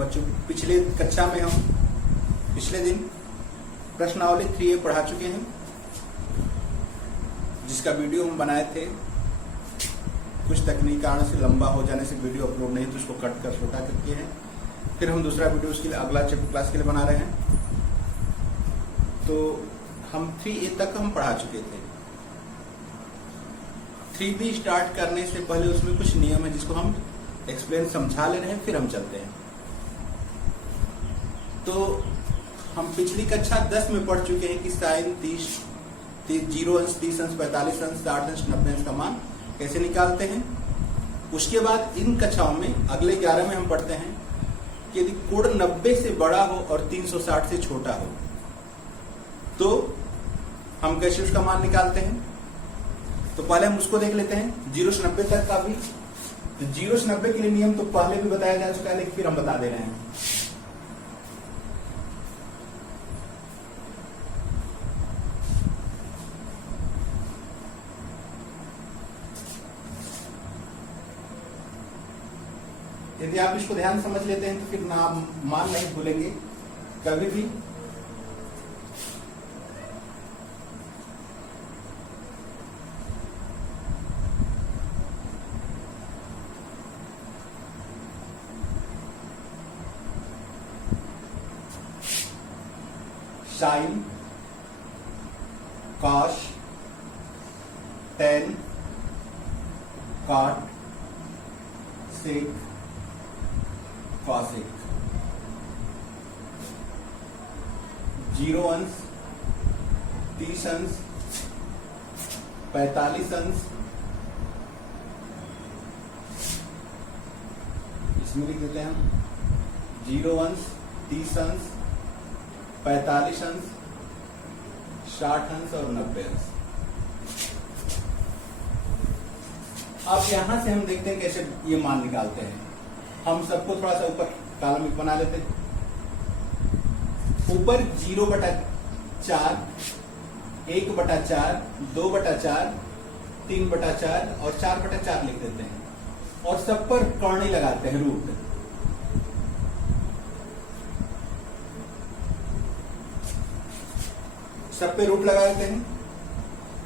बच्चों, पिछले कक्षा में हम पिछले दिन प्रश्नावली 3A पढ़ा चुके हैं, जिसका वीडियो हम बनाए थे। कुछ तकनीकी कारण से लंबा हो जाने से वीडियो अपलोड नहीं, तो उसको कट कर छोटा करके हैं। फिर हम दूसरा वीडियो उसके लिए अगला चैप्टर क्लास के लिए बना रहे हैं। तो हम 3A तक हम पढ़ा चुके थे। 3B स्टार्ट करने से पहले उसमें कुछ नियम है जिसको हम एक्सप्लेन समझा ले रहे हैं, फिर हम चलते हैं। तो हम पिछली कक्षा 10 में पढ़ चुके हैं कि साइन 30, 0 अंश, 30 अंश, 45 अंश, 60 अंश, 90 अंश का मान कैसे निकालते हैं। उसके बाद इन कक्षाओं में अगले 11 में हम पढ़ते हैं कि यदि कोण 90 से बड़ा हो और 360 से छोटा हो तो हम कैसे उसका मान निकालते हैं। तो पहले हम उसको देख लेते हैं 0 से 90 तक का भी। तो 0 से 90 के लिए नियम तो पहले भी बताया जा चुका है, लेकिन फिर हम बता दे रहे हैं। यदि आप इसको ध्यान समझ लेते हैं तो फिर नाम मान नहीं भूलेंगे कभी भी। साइन, कॉस, टेन, कॉट, सेक, कॉसेक। 0 अंश, 30 अंश, 45 अंश, इसमें लिख देते हैं हम 0 अंश, 30 अंश, 45 अंश, 60 अंश और 90 अंश। अब यहां से हम देखते हैं कैसे ये मान निकालते हैं। हम सबको थोड़ा सा ऊपर कॉलम बना लेते हैं। ऊपर 0/4, 1/4, 2/4, 3/4 और 4/4 लिख देते हैं और सब पर कौरणी लगाते हैं, रूट। सब पे रूट लगा देते हैं।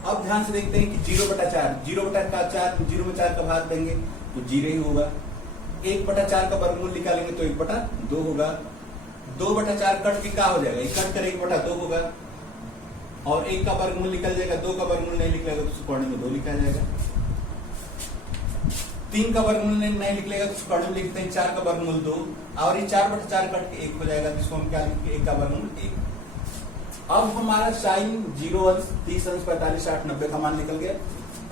अब ध्यान से देखते हैं कि 0/4, 0/4, 0 में 4 का भाग देंगे तो 0 ही होगा। 1/4 का वर्गमूल निकालेंगे तो 1/2 होगा। 2/4 कट के क्या हो जाएगा, कट कर 1/2 होगा। और 1 का वर्गमूल निकल जाएगा, 2 का वर्गमूल नहीं निकलेगा तो कौरणी में 2 लिखा जाएगा। 3 का वर्गमूल नहीं निकलेगा तो कौरणी में लिखते हैं 4 का वर्गमूल 2। और ये 4/4 कट के 1 हो जाएगा, जिसको हम क्या लिखेंगे, 1 का वर्गमूल 1। अब हमारा साइन 0 अंश, 30 अंश, 45, 60, 90 का मान निकल गया।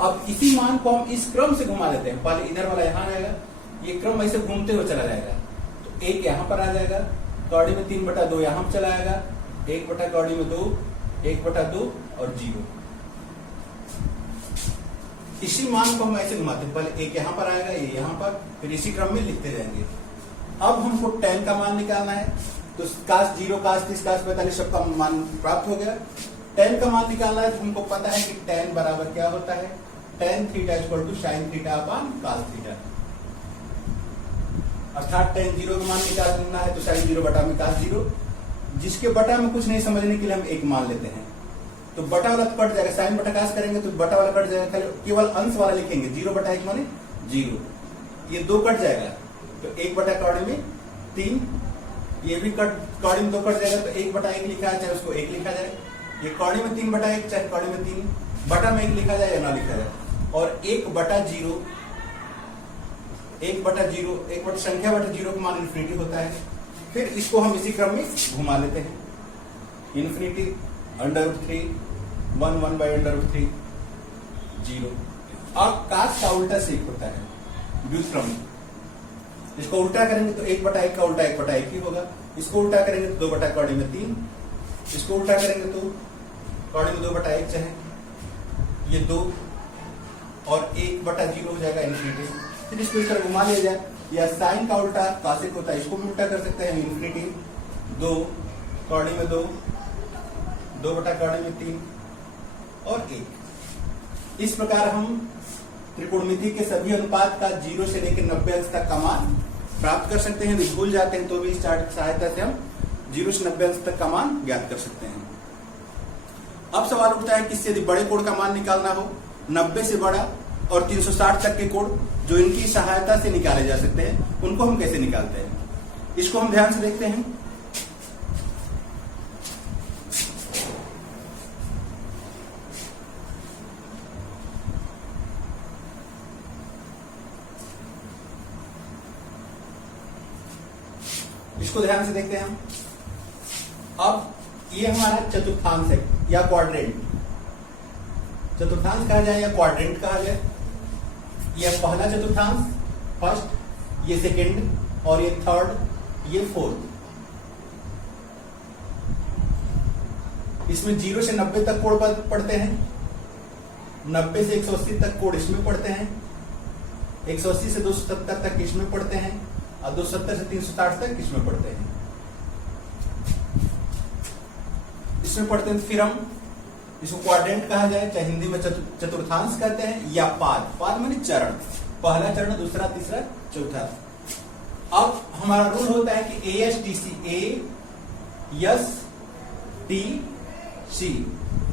अब इसी मान को हम इस क्रम से घुमा लेते हैं। पहले इधर वाला यहाँ आएगा, ये क्रम ऐसे घूमते हुए चला जाएगा। तो 1 यहाँ पर आ जाएगा, कौड़ी में 3/2 यहाँ पर चला आएगा, 1/2 में 2, 1/2 और 0। इसी मान को हम ऐसे घुमाते हैं। पहले 1 यहाँ पर आएगा, ये यहाँ पर, फिर इसी क्रम में लिखते जाएंगे। अब हमको tan का मान निकालना है। तो cos 0, cos 30, cos 45 सबका मान प्राप्त हो गया। tan का मान निकालना है तो हमको पता है कि tan बराबर क्या होता है, tan theta equal to sin theta upon cos theta. अर्थात tan 0 का मान निकालना है तो sin 0 बटा में cos 0। जिसके बटा में कुछ नहीं समझने के लिए हम 1 मान लेते हैं। तो बटा वाला तो कट जाएगा, sin बटा cos करेंगे तो बटा वाला कट जाएगा, केवल अंश वाला लिखेंगे। 0/1 माने 0, ये 2 कट जाएगा तो 1/3 में 3, ये भी कौड़ी में 2 कट जाएगा तो 1/1 लिखा है, चाहे उसको 1 लिखा जाए। ये कौड़ी में 3/1, चाहे कौड़ी में 3, बटा में 1 लिखा जाए या ना लिखा जाए। और 1/0, 1/0, 1 संख्या बटा 0 का मान इन्फिनिटी होता है। फिर इसको हम इसी क्रम में घुमा लेते हैं। इन्फिनिटी, √3, 1, 1/√3, 0। अब कास का उल्टा सेक होता है व्युत्क्रम। इसको उल्टा करेंगे तो 1/1 का उल्टा 1/1 ही होगा। इसको उल्टा करेंगे तो 2/3 में 3। इसको उल्टा करेंगे तो कौड़ी में 2/1 चाहे ये 2 और 1/0 हो जाएगा इन्फिनिटी। फिर इसको इस तरह घुमा लिया जाए, या साइन का उल्टा कासिक होता है, इसको भी उल्टा कर सकते हैं। इन्फिनिटी 2, कौड़ी में 2, 2/कौड़ी में 3 और 1। इस प्रकार हम त्रिकोणमिति के सभी अनुपात का 0 से लेकर 90 अंश तक का मान प्राप्त कर सकते हैं। यदि भूल जाते हैं तो भी इस चार्ट की सहायता से हम 0 से 90 अंश तक का मान ज्ञात कर सकते हैं। अब सवाल उठता है कि इससे यदि बड़े कोण का मान निकालना हो, 90 से बड़ा और 360 तक के कोण जो इनकी सहायता से निकाले जा सकते हैं, उनको हम कैसे निकालते हैं? इसको हम ध्यान से देखते हैं। इसको ध्यान से देखते हैं हम। अब ये हमारा चतुर्थांश है या क्वाड्रेंट। चतुर्थांश कहा जाए या क्वाड्रेंट कहा जाए। ये पहला चतुर्थांश, फर्स्ट, ये सेकंड, और ये थर्ड, ये फोर्थ। इसमें 0 से 90 तक कोण पढ़ते हैं, 90 से 180 तक कोण इसमें पढ़ते हैं, 180 से 270 तक इसमें पढ़ते हैं, और 270 से 360 तक इसमें पढ़ते हैं। इसमें पढ़ते हैं। फिर हम इसको क्वाड्रेंट कहा जाए, चाहे हिंदी में चतुर्थांश कहते हैं, या पाद। पाद माने चरण, पहला चरण, दूसरा, तीसरा, चौथा। अब हमारा रूल होता है कि ASTC, ASTC,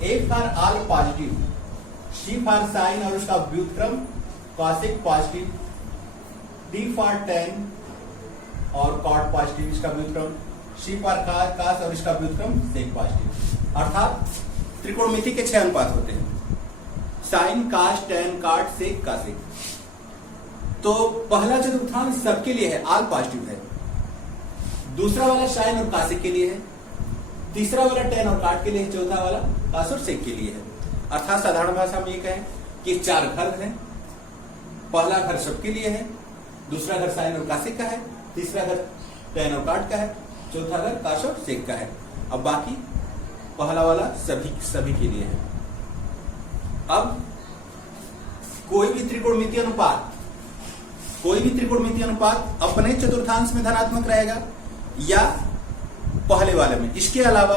A for all positive, C for sine और उसका व्युत्क्रम cosec positive, D for tan और कॉट पॉजिटिव, इसका व्युत्क्रम, C फॉर कास और इसका व्युत्क्रम सेक पॉजिटिव। अर्थात त्रिकोणमिति के 6 अनुपात होते हैं, साइन, कास, टेन, काट, सेक, कासिक। तो पहला चतुर्थांश सबके लिए है, ऑल पॉजिटिव है। दूसरा वाला साइन और कासिक के लिए है, तीसरा वाला टेन और काट के लिए है, चौथा वाला कास और सेक के लिए है। अर्थात साधारण भाषा में ये कहें कि 4 घर हैं। पहला घर सबके लिए है, दूसरा घर साइन और कासिक का है, तीसरा घर टेन और काट का है, चौथा घर कास और सेक का है। अब बाकी पहला वाला सभी के लिए है। अब कोई भी त्रिकोणमितीय अनुपात अपने चतुर्थांश में धनात्मक रहेगा या पहले वाले में। इसके अलावा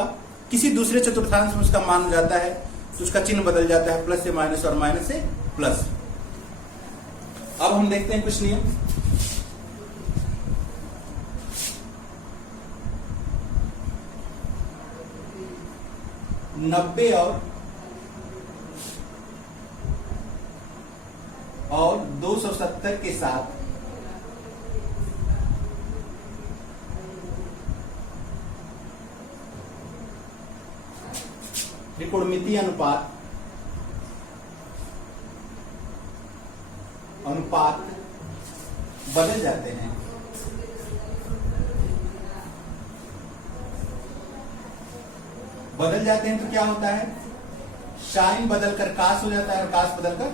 किसी दूसरे चतुर्थांश में उसका मान जाता है तो उसका चिन्ह बदल जाता है, प्लस से माइनस और माइनस से प्लस। अब हम देखते हैं कुछ नियम। नब्बे और 270 के साथ त्रिकोणमितीय अनुपात बदल जाते हैं। बदल जाते हैं तो क्या होता है? साइन बदलकर कास हो जाता है और कास बदलकर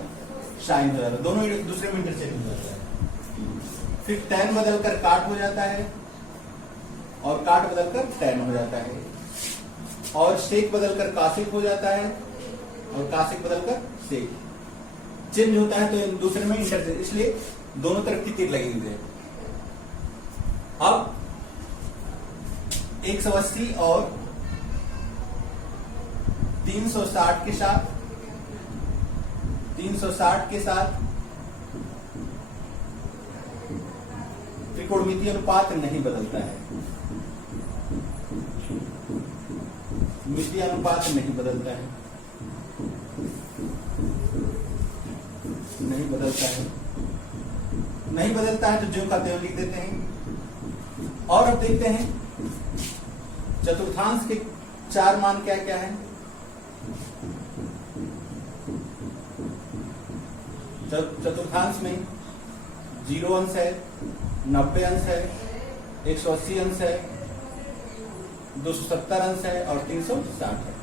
साइन हो जाता है, दोनों एक दूसरे में इंटरचेंज हो जाता है। फिर टेन बदलकर काट हो जाता है और काट बदलकर टेन हो जाता है, और सेक बदलकर कासिक हो जाता है और कासिक बदलकर सेक। चेंज होता है तो एक दूसरे में इंटरचेंज, इसलिए दोनों तरफ की तीर लगी हुई है। अब 180 और 360 के साथ त्रिकोणमितीय अनुपात नहीं बदलता है। मितीय अनुपात नहीं बदलता है, नहीं बदलता है तो जो का त्यों लिख देते हैं। और अब देखते हैं चतुर्थांश के 4 मान क्या क्या है। चतुर्थांश में 0 अंश है, 90 अंश है, 180 अंश है, 270 अंश है और 360 है।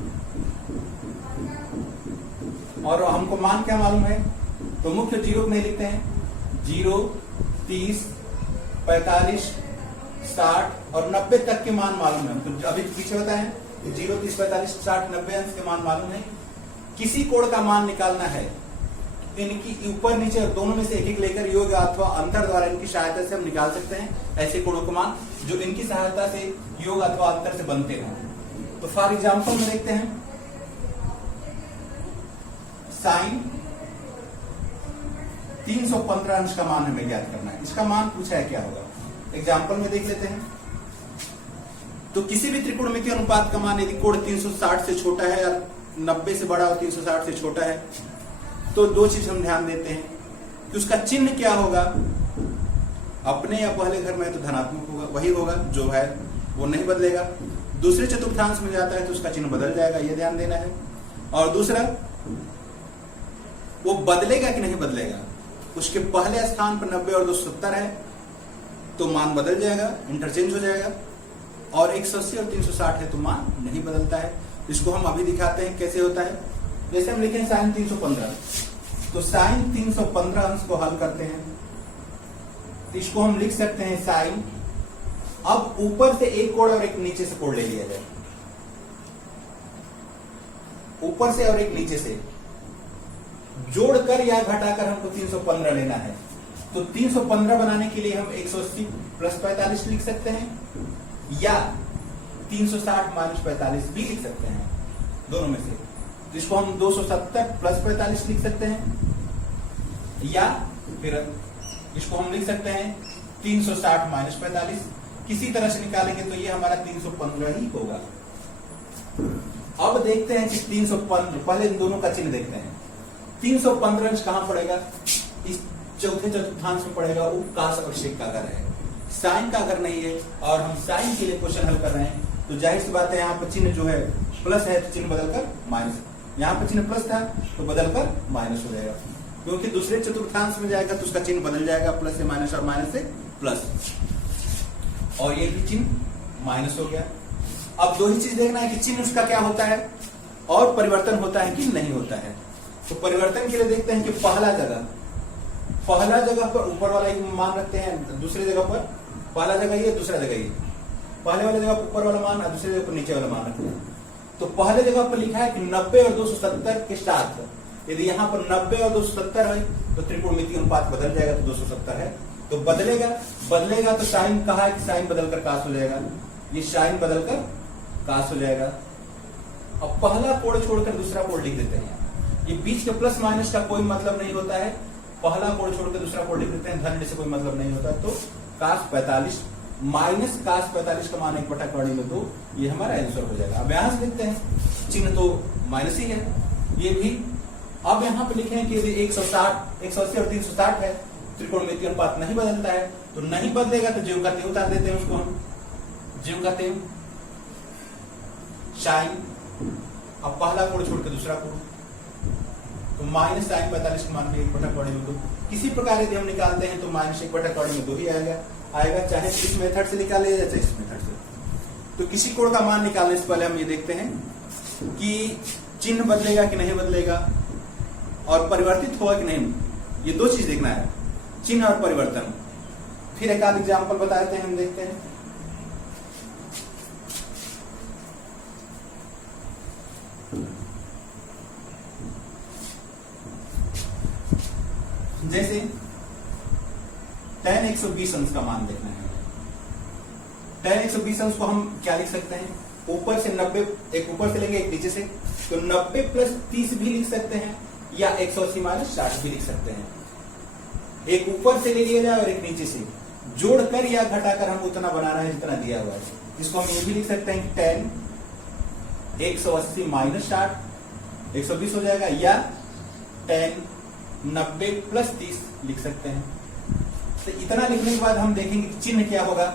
और हमको मान क्या मालूम है तो मुख्य 0 को नहीं लिखते हैं। 0, 30, 45, 60 और 90 तक के मान मालूम है। तो अभी पीछे बताए हैं कि 0, 30, 45, 60, 90 अंश के मान मालूम है। किसी कोण का मान निकालना है, इनकी ऊपर नीचे और दोनों में से एक एक लेकर योग अथवा अंतर द्वारा इनकी सहायता से हम निकाल सकते हैं ऐसे कोणों का मान जो इनकी सहायता से योग अथवा अंतर से बनते हैं। तो फॉर एग्जांपल में देखते हैं साइन 315 अंश का मान हमें ज्ञात करना है। इसका मान पूछा है क्या होगा। एग्जाम्पल में देख लेते हैं। तो किसी भी त्रिकोणमितीय अनुपात का मान यदि कोण 360 से छोटा है और 90 से बड़ा और 360 से छोटा है, तो दो चीज हम ध्यान देते हैं कि उसका चिन्ह क्या होगा। अपने या पहले घर में तो धनात्मक होगा, वही होगा जो है वो नहीं बदलेगा। दूसरे चतुर्थांश में जाता है तो उसका चिन्ह बदल जाएगा, ये ध्यान देना है। और दूसरा, वो बदलेगा कि नहीं बदलेगा। उसके पहले स्थान पर 90 और 270 है तो मान बदल जाएगा, इंटरचेंज हो जाएगा। और 180 और 360 है तो मान नहीं बदलता है। इसको हम अभी दिखाते हैं कैसे होता है। जैसे हम लिखें साइन 315, तो साइन 315 अंश को हल करते हैं, तो इसको हम लिख सकते हैं साइन। अब ऊपर से एक कोण और एक नीचे से कोण ले लिया जाए, ऊपर से और एक नीचे से जोड़कर या घटाकर हमको 315 लेना है। तो 315 बनाने के लिए हम 180 प्लस 45 लिख सकते हैं या 360 माइनस 45 भी लिख सकते हैं, दोनों में से। तो इसको हम 270 प्लस 45 लिख सकते हैं या फिर इसको हम लिख सकते हैं 360 माइनस 45। किसी तरह से निकालेंगे तो ये हमारा 315 ही होगा। अब देखते हैं कि 315, पहले इन दोनों का चिन्ह देखते हैं। 315 अंश कहां पड़ेगा, इस चौथे चतुर्थांश में पड़ेगा। वो काश और शेक का घर है, साइन का घर नहीं है। और हम साइन के लिए क्वेश्चन हल कर रहे हैं, तो जाहिर सी बात है यहाँ पर चिन्ह जो है प्लस है तो चिन्ह बदलकर माइनस, यहाँ पर चिन्ह प्लस था तो बदलकर माइनस हो जाएगा। क्योंकि दूसरे चतुर्थांश में जाएगा तो उसका चिन्ह बदल जाएगा, प्लस से माइनस और माइनस से प्लस, और ये भी चिन्ह माइनस हो गया। अब दो ही चीज देखना है कि चिन्ह उसका क्या होता है और परिवर्तन होता है कि नहीं होता है। तो परिवर्तन के लिए देखते हैं कि पहला जगह पर ऊपर वाला ही मान रखते हैं, दूसरी जगह पर पहला जगह ये, दूसरा जगह ये। पहले वाले जगह पर ऊपर वाला मान और दूसरी जगह पर नीचे वाला मान रखते हैं। तो पहले जगह पर लिखा है कि 90 और 270 के साथ, यदि यहाँ पर 90 और 270 है तो त्रिकोणमितीय अनुपात बदल जाएगा, तो 270 है तो बदलेगा तो साइन कहा है कि साइन बदलकर कास हो जाएगा, ये साइन बदलकर कास हो जाएगा। अब पहला कोण छोड़कर दूसरा कोण लिख देते हैं। ये बीच के प्लस माइनस का कोई मतलब नहीं होता है, पहला कोण छोड़कर दूसरा कोण लिख देते हैं, धन से कोई मतलब नहीं होता। तो कास 45 माइनस कास 45 का मान 1/2 ये हमारा आंसर हो जाएगा। अब यहां से देखते हैं, चिन्ह तो माइनस ही है ये भी। अब यहाँ पे लिखे हैं कि यदि 180 और 360 है, त्रिकोणमितीय अनुपात नहीं बदलता है, तो नहीं बदलेगा तो ज्यों का त्यों उतार देते हैं उसको हम, ज्यों का त्यों साइन। अब पहला कोण छोड़कर दूसरा कोण, तो माइनस साइन 45 का मान 1/2। किसी प्रकार यदि हम निकालते हैं तो माइनस 1/2 ही आएगा, चाहे इस मेथड से निकाले या चाहे इस मेथड से। तो किसी कोण का मान निकालने से पहले हम ये देखते हैं कि चिन्ह बदलेगा कि नहीं बदलेगा और परिवर्तित होगा कि नहीं। ये दो चीज देखना है, चिन्ह और परिवर्तन। फिर एक आध एग्जाम्पल बता देते हैं, हम देखते हैं। जैसे tan 120 अंश का मान देखना है। tan 120 अंश को हम क्या लिख सकते हैं, ऊपर से 90, एक ऊपर से लेंगे एक नीचे से, तो 90 प्लस 30 भी लिख सकते हैं या 180 माइनस 60 भी लिख सकते हैं। एक ऊपर से ले लिया जाए और एक नीचे से, जोड़कर या घटाकर हम उतना बनाना है जितना दिया हुआ है। इसको हम ये भी लिख सकते हैं कि tan 180 माइनस 60 120 हो जाएगा, या tan 90 प्लस 30 लिख सकते हैं। तो इतना लिखने के बाद हम देखेंगे कि चिन्ह क्या होगा।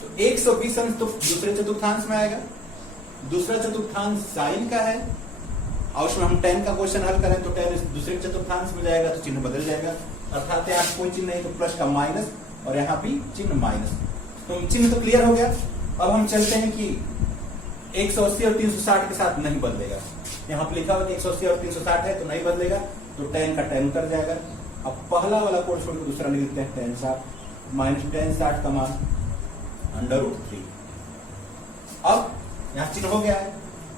तो 120 अंश तो दूसरे चतुर्थांश में आएगा, दूसरा चतुर्थांश साइन का है, और उसमें हम tan का क्वेश्चन हल करें तो tan दूसरे चतुर्थांश में जाएगा तो चिन्ह बदल जाएगा। अर्थात यहाँ कोई चिन्ह नहीं तो प्लस का माइनस, और यहाँ भी चिन्ह माइनस। तो चिन्ह तो क्लियर हो गया। अब हम चलते हैं कि 180 और 360 के साथ नहीं बदलेगा। यहाँ पर लिखा हुआ कि 180 और 360 है तो नहीं बदलेगा, तो tan का tan उतर जाएगा। अब पहला वाला कोण छोड़कर दूसरा लिख देते हैं tan 60 माइनस tan 60 का मान √3। अब यहाँ चिन्ह हो गया है।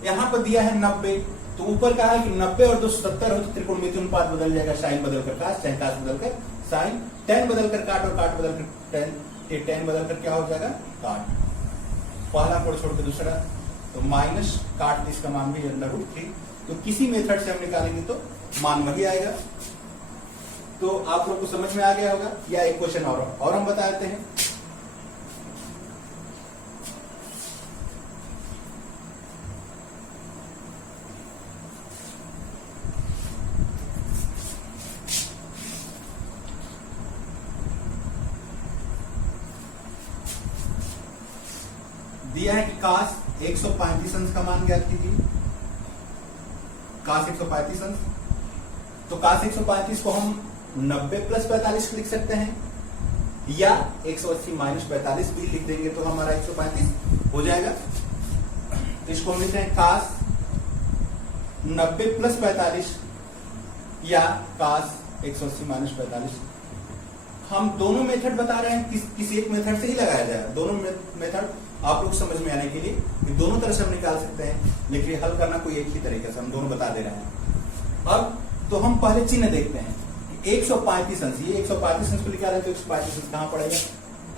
यहाँ पर दिया है 90, तो ऊपर कहा है कि 90 और 270 हो तो त्रिकोणमितीय अनुपात बदल जाएगा, साइन बदलकर कास, चाहे कास बदलकर साइन, tan बदलकर काट और काट बदलकर tan, ये tan बदलकर क्या हो जाएगा काट। पहला कोण छोड़कर दूसरा, तो माइनस काट 30 का मान भी √3। तो किसी मेथड से हम निकालेंगे तो मान वही आएगा। तो आप लोग को समझ में आ गया होगा, या एक क्वेश्चन और हम बता देते हैं। दिया है कि कास 135 अंश का मान ज्ञात कीजिए। कास 135 अंश, तो कास 135 को हम 90 प्लस 45 लिख सकते हैं, या 180 माइनस 45 भी लिख देंगे तो हमारा 135 हो जाएगा। तो इसको हम लिखते हैं कास 90 प्लस 45 या कास 180 माइनस 45। हम दोनों मेथड बता रहे हैं, किसी एक मेथड से ही लगाया जाएगा। दोनों मेथड आप लोग समझ में आने के लिए कि दोनों तरह से हम निकाल सकते हैं, लेकिन हल करना कोई एक ही तरीके से, हम दोनों बता दे रहे हैं। अब तो हम पहले चिन्ह देखते हैं। 135 अंश, ये 135 अंश को निकाला है तो 135 अंश कहां पड़ेगा?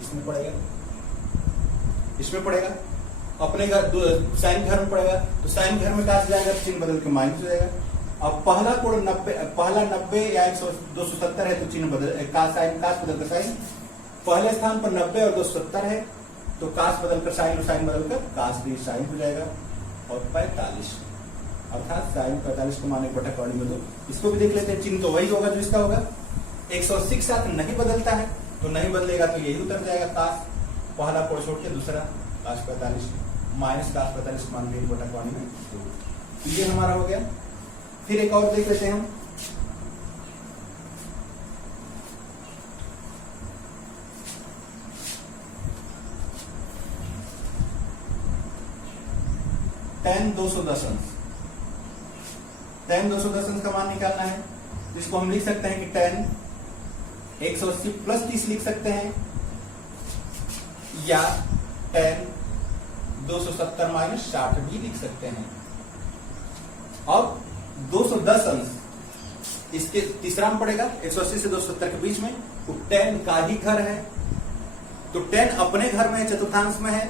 इसमें पड़ेगा, इसमें पड़ेगा, अपने घर साइन घर में पड़ेगा। तो साइन घर में काट जाएगा, चिन्ह बदल के माइनस हो जाएगा। अब पहला कोण 90 या 270 है तो चिन्ह बदल कास बदल कर साइन। पहले स्थान पर 90 और 270 है तो कास बदलकर साइन और साइन बदलकर कास भी साइन हो जाएगा। और 45 अर्थात साइन 45 को मान 1/2 में दो। इसको भी देख लेते हैं, चिन्ह तो वही होगा जो इसका होगा। 180 के साथ नहीं बदलता है तो नहीं बदलेगा तो यही उतर जाएगा कास, पहला कोण छोड़ के दूसरा कास 45 माइनस कास 45 मान के 1/2 में दो। तो ये हमारा हो गया। फिर एक और देख लेते हैं हम, tan 210 अंश। tan 210 अंश का मान निकालना है, जिसको हम लिख सकते हैं कि tan 180 प्लस 30 लिख सकते हैं, या tan 270 माइनस 60 भी लिख सकते हैं। अब 210 अंश इसके तीसरा में पड़ेगा, 180 से 270 के बीच में, तो tan का ही घर है, तो tan अपने घर में है, चतुर्थांश में है,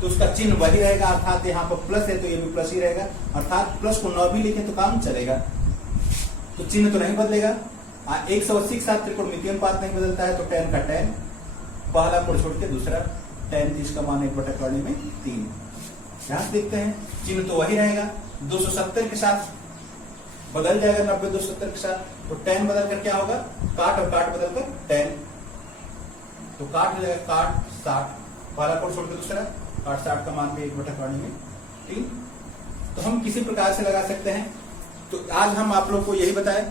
तो उसका चिन्ह वही रहेगा। अर्थात यहाँ पर प्लस है तो ये भी प्लस ही रहेगा, अर्थात प्लस को 9 भी लिखें तो काम चलेगा, तो चिन्ह तो नहीं बदलेगा। 180 के साथ त्रिकोणमितीय अनुपात नहीं बदलता है तो tan का tan, पहला कोण छोड़ के दूसरा tan 30 का मान 1/2 में 3। यहां से देखते हैं चिन्ह तो वही रहेगा, 270 के साथ बदल जाएगा, 90 270 के साथ, तो tan बदल कर क्या होगा? काट और काट बदल कर tan, तो काट हो जाएगा काट 60, पहला कोण छोड़ के दूसरा काट 60 का मान भी 1/2 में 3। तो हम किसी प्रकार से लगा सकते हैं। तो आज हम आप लोग को यही बताएं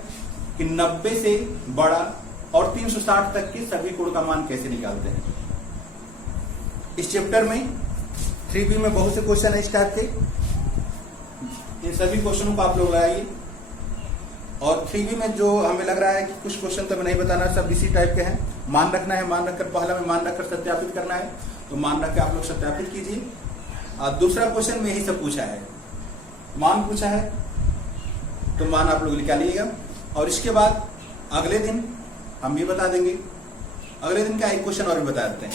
कि 90 से बड़ा और 360 तक के सभी कोण का मान कैसे निकालते हैं। इस चैप्टर में 3B में बहुत से क्वेश्चन है इस टाइप के, इन सभी क्वेश्चनों को आप लोग लगाइए। और 3B में जो हमें लग रहा है कि कुछ क्वेश्चन तो मैं नहीं बताना, सब इसी टाइप के हैं। मान रखना है, मान रखकर पहला में मान रखकर सत्यापित करना है, तो मान रख के आप लोग सत्यापित कीजिए। और दूसरा क्वेश्चन में यही सब पूछा है, मान पूछा है तो मान आप लोग निकालिएगा। और इसके बाद अगले दिन हम ये बता देंगे, अगले दिन का एक क्वेश्चन और भी बता देते हैं।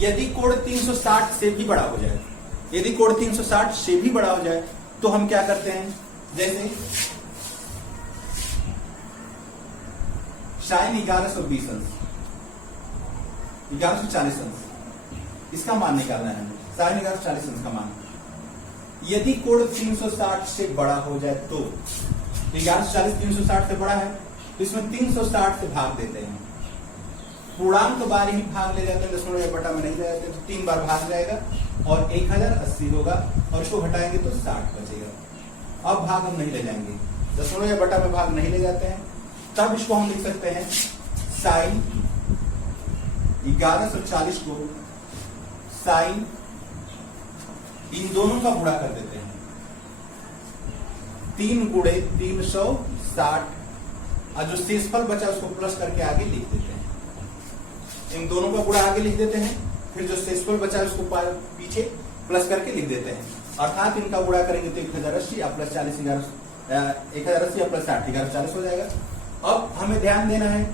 यदि कोण 360 से भी बड़ा हो जाए, यदि कोण 360 से भी बड़ा हो जाए तो हम क्या करते हैं? जैसे साइन 1120 अंश, 1140 अंश, इसका मान निकालना है हमें, साइन 1140 अंश का मान। यदि कोण 360 से बड़ा हो जाए तो 1140 360 से बड़ा है तो इसमें 360 से भाग देते हैं, पूर्णांक बार ही भाग ले जाते हैं, 10/1 में नहीं ले जाते, तो 3 बार भाग जाएगा और 1080 होगा, और इसको घटाएंगे तो 60 बचेगा। अब भाग हम नहीं ले जाएंगे, 10/1 में भाग नहीं ले जाते हैं, तब इसको हम लिख सकते हैं साइन 1140 को साइन इन दोनों का गुणा कर देते हैं, 3 गुणे 360, और जो शेषफल बचा उसको प्लस करके आगे लिख देते हैं। इन दोनों का गुणा आगे लिख देते हैं, फिर जो शेषफल बचा उसको पीछे प्लस करके लिख देते हैं। अर्थात इनका गुणा करेंगे तो 1080 या प्लस 40 1080 या प्लस 60 1140 हो जाएगा। अब हमें ध्यान देना है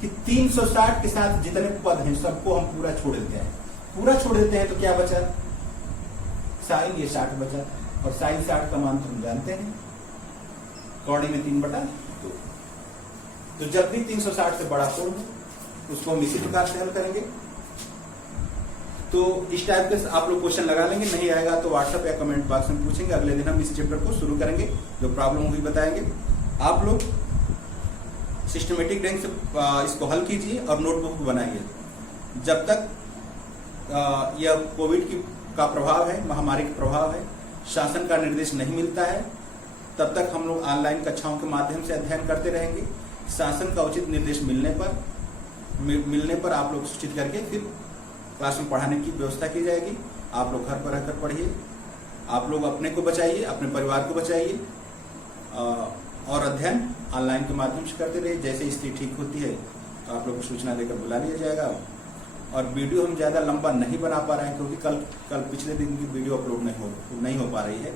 कि 360 के साथ जितने पद हैं सबको हम पूरा छोड़ देते हैं, पूरा छोड़ देते हैं तो क्या बचा? साइन ये 60 बचा, और साइन 60 का मान तो हम जानते हैं, कौड़ी में 3/2। तो जब भी 360 से बड़ा कोण हो उसको हम इसी प्रकार से हल करेंगे। तो इस टाइप के आप लोग क्वेश्चन लगा लेंगे, नहीं आएगा तो व्हाट्सएप या कमेंट बॉक्स में पूछेंगे। अगले दिन हम इस चैप्टर को शुरू करेंगे, जो प्रॉब्लम हुई बताएंगे। आप लोग सिस्टमेटिक ढंग से इसको हल कीजिए और नोटबुक बनाइए। जब तक यह कोविड का प्रभाव है, महामारी का प्रभाव है, शासन का निर्देश नहीं मिलता है, तब तक हम लोग ऑनलाइन कक्षाओं के माध्यम से अध्ययन करते रहेंगे। शासन का उचित निर्देश मिलने पर आप लोग सूचित करके फिर क्लास में पढ़ाने की व्यवस्था की जाएगी। आप लोग घर पर रहकर पढ़िए, आप लोग अपने को बचाइए, अपने परिवार को बचाइए और अध्ययन ऑनलाइन के माध्यम से करते रहिए। जैसे स्थिति ठीक होती है तो आप लोग को सूचना देकर बुला लिया जाएगा। और वीडियो हम ज़्यादा लंबा नहीं बना पा रहे हैं क्योंकि कल पिछले दिन की वीडियो अपलोड नहीं हो पा रही है,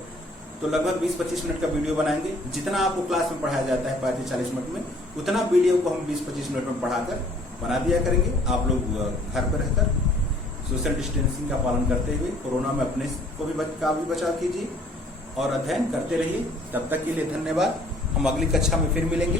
तो लगभग 20-25 मिनट का वीडियो बनाएंगे। जितना आपको क्लास में पढ़ाया जाता है 35-40 मिनट में, उतना वीडियो को हम 20-25 मिनट में पढ़ाकर बना दिया करेंगे। आप लोग घर पर रहकर सोशल डिस्टेंसिंग का पालन करते हुए कोरोना में अपने को भी बचाव कीजिए और अध्ययन करते रहिए। तब तक के लिए धन्यवाद। हम अगली कक्षा में फिर मिलेंगे।